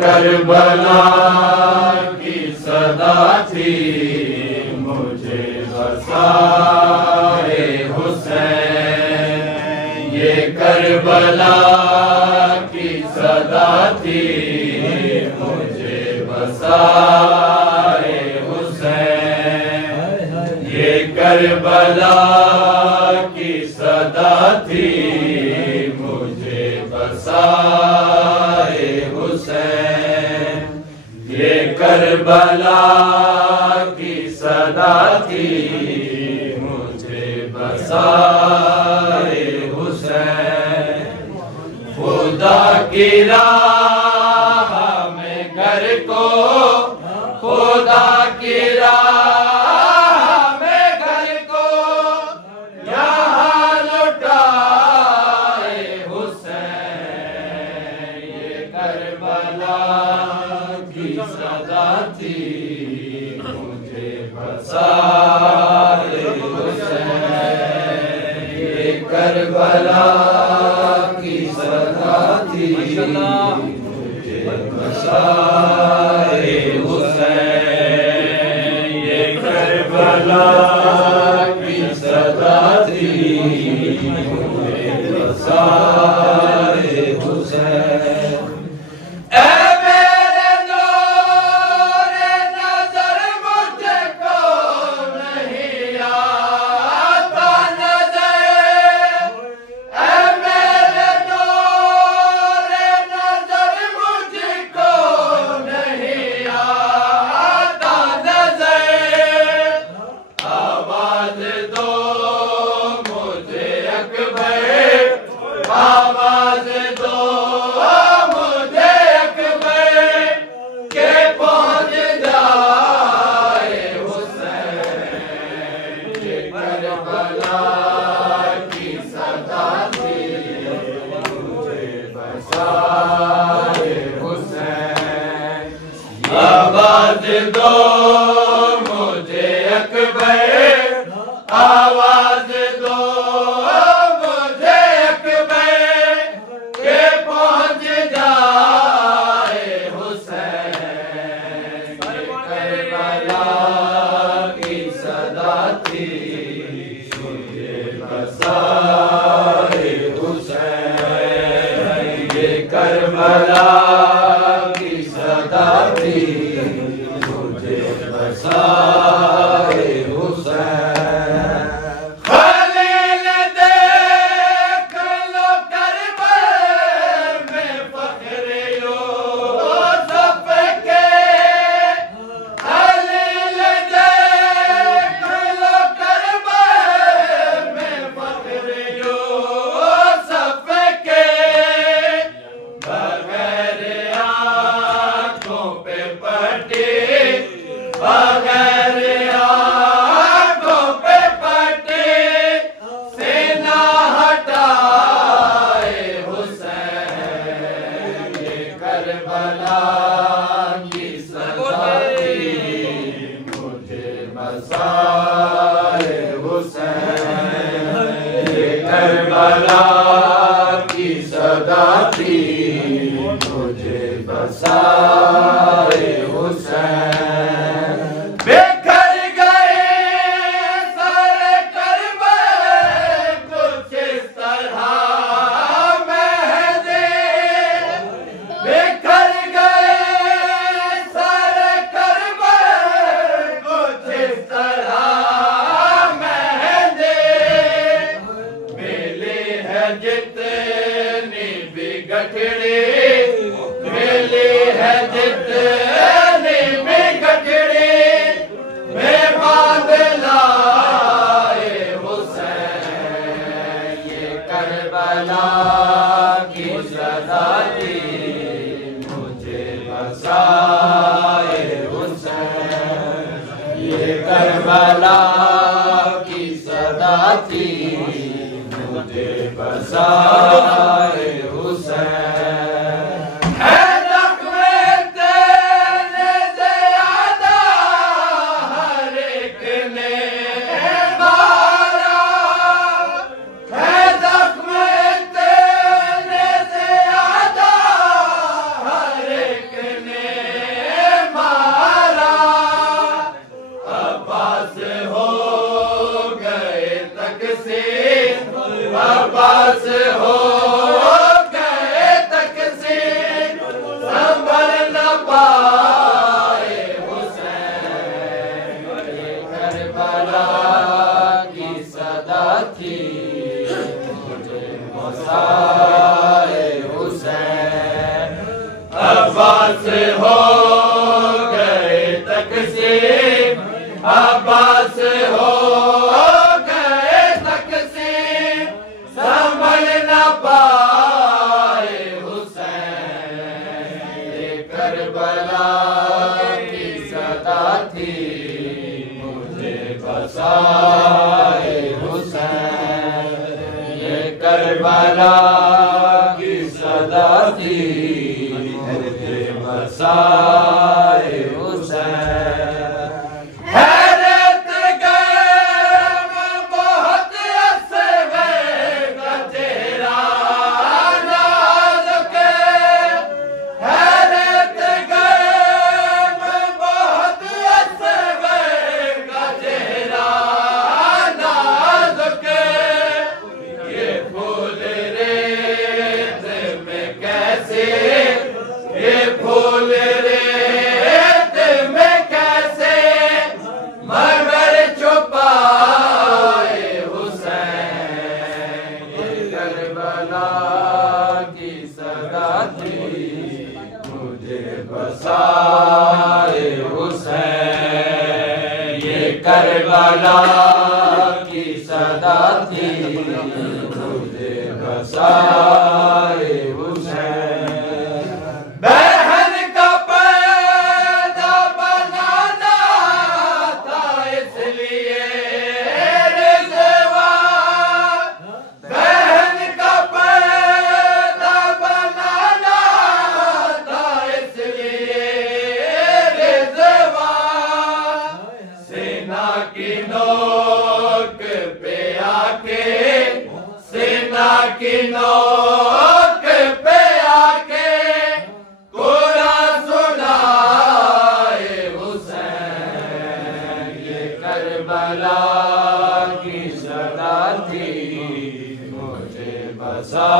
Karbala की सदा थी मुझे बसाए हुसैन। ये करबला की सदा थी मुझे बसाए हुसैन। ये करबला की सदा थी मुझे बसाए हुसैन। ये करबला की सदा थी मुझे बसाए हुसैन। खुदा की राह में घर को, खुदा की राह में घर को यहाँ लुटाए हुसैन। ये करबला की सदा थी मुझे बसाए हुसैन। ये करबला की सदा थी मुझे बसाए हुसैन। ये करबला की सदा थी मुझे बसाए हुसैन। आवाज दो मुझे अकबर के पहुंच जाए हुसैन। ये करबला की सदा थी मुझे बसाए हुसैन। आवाज दो मुझे अकबर, आवाज दो करबला की सदा थी मुझे बसाए हुसैन। खलील देख लो करबला में फख्रे यूसुफ के। खलील देख लो करबला में फख्रे यूसुफ के। बगैर आँखों पे पट्टी, बगैर आँखों पे पट्टी सीना हटाए हुसैन। ये करबला की सदा थी मुझे बसाए हुसैन। ये करबला की सदा थी मुझे बसाए हुसैन। बिखर गए सारे करबला कुछ इस तरह मेहंदी। बिखर गए सारे करबला कुछ इस तरह मेहंदी। मिली है जितनी भी गठड़ी, मिली है जितनी भी गठड़ी में बांध लाए हुसैन। ये करबला की सदा थी मुझे बसाए हुसैन। ये करबला की सदा थी मुझे बसाए हुसैन। अब्बास हो गए तकसीम, अब्बास हो गए तकसीम, संभल न पाए हुसैन। ये करबला की सदा थी, मुझे बसाए हुसैन। ये करबला की सदा थी, मुझे बसाए हुसैन। हैरत गम बहुत असग़र का चेहरा नाज़ुक, हैरत गम बहुत असग़र का चेहरा नाज़ुक। ये फूल रेत में कैसे, ये फूल रेत में कैसे मगर छुपाए हुसैन। ये करबला की सदा थी, मुझे बसाए हुसैन। ये करबला की सदा थी, मुझे बसाए हुसैन। बहन का पैदा बनाना था इसलिए रिज़वान, बहन का पैदा बनाना था इसलिए रिज़वान। सेना की नोक पे आके, सेना की नोक पे आके कुरान सुनाए हुसैन। ये करबला की सदा थी, मुझे बसा